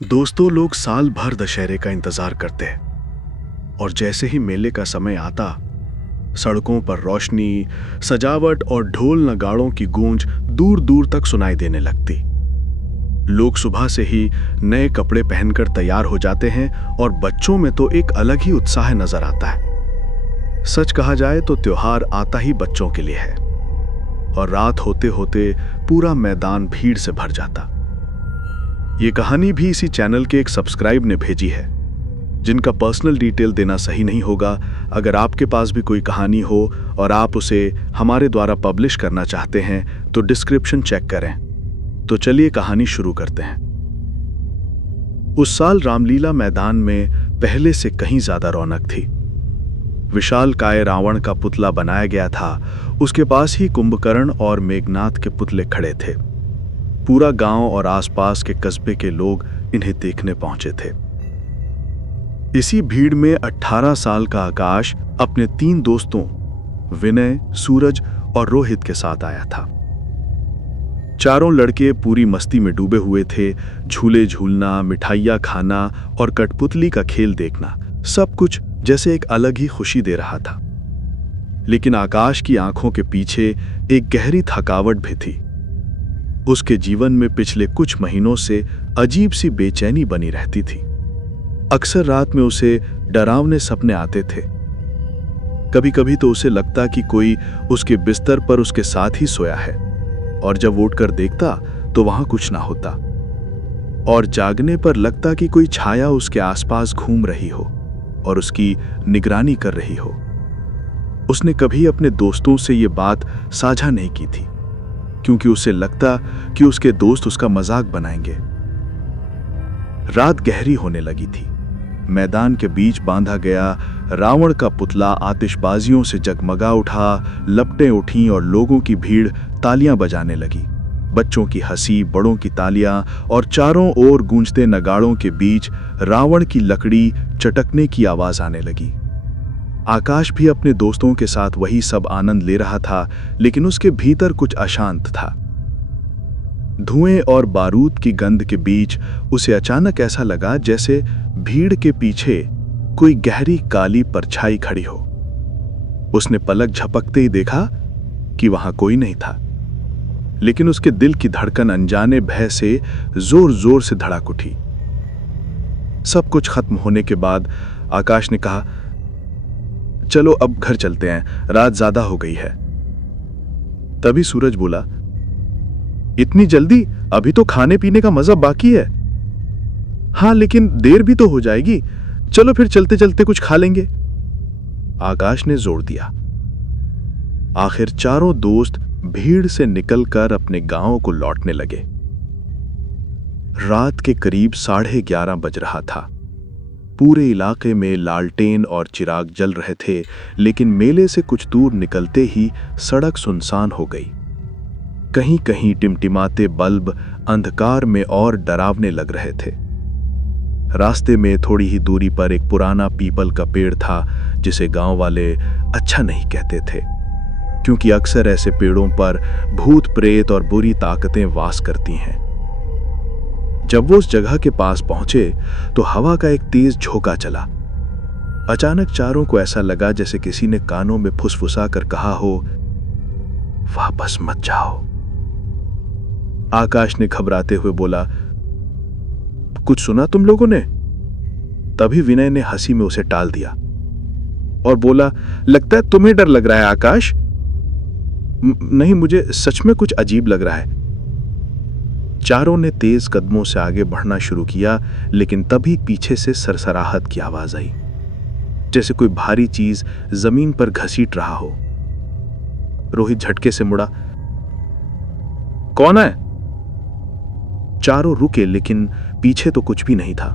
दोस्तों, लोग साल भर दशहरे का इंतजार करते हैं और जैसे ही मेले का समय आता, सड़कों पर रोशनी, सजावट और ढोल नगाड़ों की गूंज दूर दूर तक सुनाई देने लगती। लोग सुबह से ही नए कपड़े पहनकर तैयार हो जाते हैं और बच्चों में तो एक अलग ही उत्साह नजर आता है। सच कहा जाए तो त्योहार आता ही बच्चों के लिए है और रात होते होते पूरा मैदान भीड़ से भर जाता। ये कहानी भी इसी चैनल के एक सब्सक्राइब ने भेजी है, जिनका पर्सनल डिटेल देना सही नहीं होगा। अगर आपके पास भी कोई कहानी हो और आप उसे हमारे द्वारा पब्लिश करना चाहते हैं तो डिस्क्रिप्शन चेक करें। तो चलिए कहानी शुरू करते हैं। उस साल रामलीला मैदान में पहले से कहीं ज्यादा रौनक थी। विशालकाय रावण का पुतला बनाया गया था। उसके पास ही कुंभकर्ण और मेघनाथ के पुतले खड़े थे। पूरा गांव और आसपास के कस्बे के लोग इन्हें देखने पहुंचे थे। इसी भीड़ में 18 साल का आकाश अपने 3 दोस्तों विनय, सूरज और रोहित के साथ आया था। चारों लड़के पूरी मस्ती में डूबे हुए थे। झूले झूलना, मिठाइयाँ खाना और कठपुतली का खेल देखना, सब कुछ जैसे एक अलग ही खुशी दे रहा था। लेकिन आकाश की आंखों के पीछे एक गहरी थकावट भी थी। उसके जीवन में पिछले कुछ महीनों से अजीब सी बेचैनी बनी रहती थी। अक्सर रात में उसे डरावने सपने आते थे। कभी कभी तो उसे लगता कि कोई उसके बिस्तर पर उसके साथ ही सोया है, और जब वो उठकर देखता तो वहां कुछ ना होता। और जागने पर लगता कि कोई छाया उसके आसपास घूम रही हो और उसकी निगरानी कर रही हो। उसने कभी अपने दोस्तों से ये बात साझा नहीं की थी, क्योंकि उसे लगता कि उसके दोस्त उसका मजाक बनाएंगे। रात गहरी होने लगी थी। मैदान के बीच बांधा गया रावण का पुतला आतिशबाजियों से जगमगा उठा, लपटें उठीं और लोगों की भीड़ तालियां बजाने लगी। बच्चों की हंसी, बड़ों की तालियां और चारों ओर गूंजते नगाड़ों के बीच रावण की लकड़ी चटकने की आवाज आने लगी। आकाश भी अपने दोस्तों के साथ वही सब आनंद ले रहा था, लेकिन उसके भीतर कुछ अशांत था। धुएं और बारूद की गंध के बीच उसे अचानक ऐसा लगा जैसे भीड़ के पीछे कोई गहरी काली परछाई खड़ी हो। उसने पलक झपकते ही देखा कि वहां कोई नहीं था, लेकिन उसके दिल की धड़कन अनजाने भय से जोर जोर से धड़क उठी। सब कुछ खत्म होने के बाद आकाश ने कहा, चलो अब घर चलते हैं, रात ज्यादा हो गई है। तभी सूरज बोला, इतनी जल्दी? अभी तो खाने पीने का मजा बाकी है। हाँ, लेकिन देर भी तो हो जाएगी। चलो फिर चलते चलते कुछ खा लेंगे। आकाश ने जोर दिया। आखिर चारों दोस्त भीड़ से निकलकर अपने गांव को लौटने लगे। रात के करीब 11:30 बज रहा था। पूरे इलाके में लालटेन और चिराग जल रहे थे, लेकिन मेले से कुछ दूर निकलते ही सड़क सुनसान हो गई। कहीं कहीं टिमटिमाते बल्ब अंधकार में और डरावने लग रहे थे। रास्ते में थोड़ी ही दूरी पर एक पुराना पीपल का पेड़ था, जिसे गांव वाले अच्छा नहीं कहते थे, क्योंकि अक्सर ऐसे पेड़ों पर भूत प्रेत और बुरी ताकतें वास करती हैं। जब वो उस जगह के पास पहुंचे तो हवा का एक तेज झोंका चला। अचानक चारों को ऐसा लगा जैसे किसी ने कानों में फुसफुसा कर कहा हो, वापस मत जाओ। आकाश ने घबराते हुए बोला, कुछ सुना तुम लोगों ने? तभी विनय ने हंसी में उसे टाल दिया और बोला, लगता है तुम्हें डर लग रहा है आकाश। नहीं, मुझे सच में कुछ अजीब लग रहा है। चारों ने तेज कदमों से आगे बढ़ना शुरू किया, लेकिन तभी पीछे से सरसराहट की आवाज आई, जैसे कोई भारी चीज जमीन पर घसीट रहा हो। रोहित झटके से मुड़ा। कौन है? चारों रुके, लेकिन पीछे तो कुछ भी नहीं था।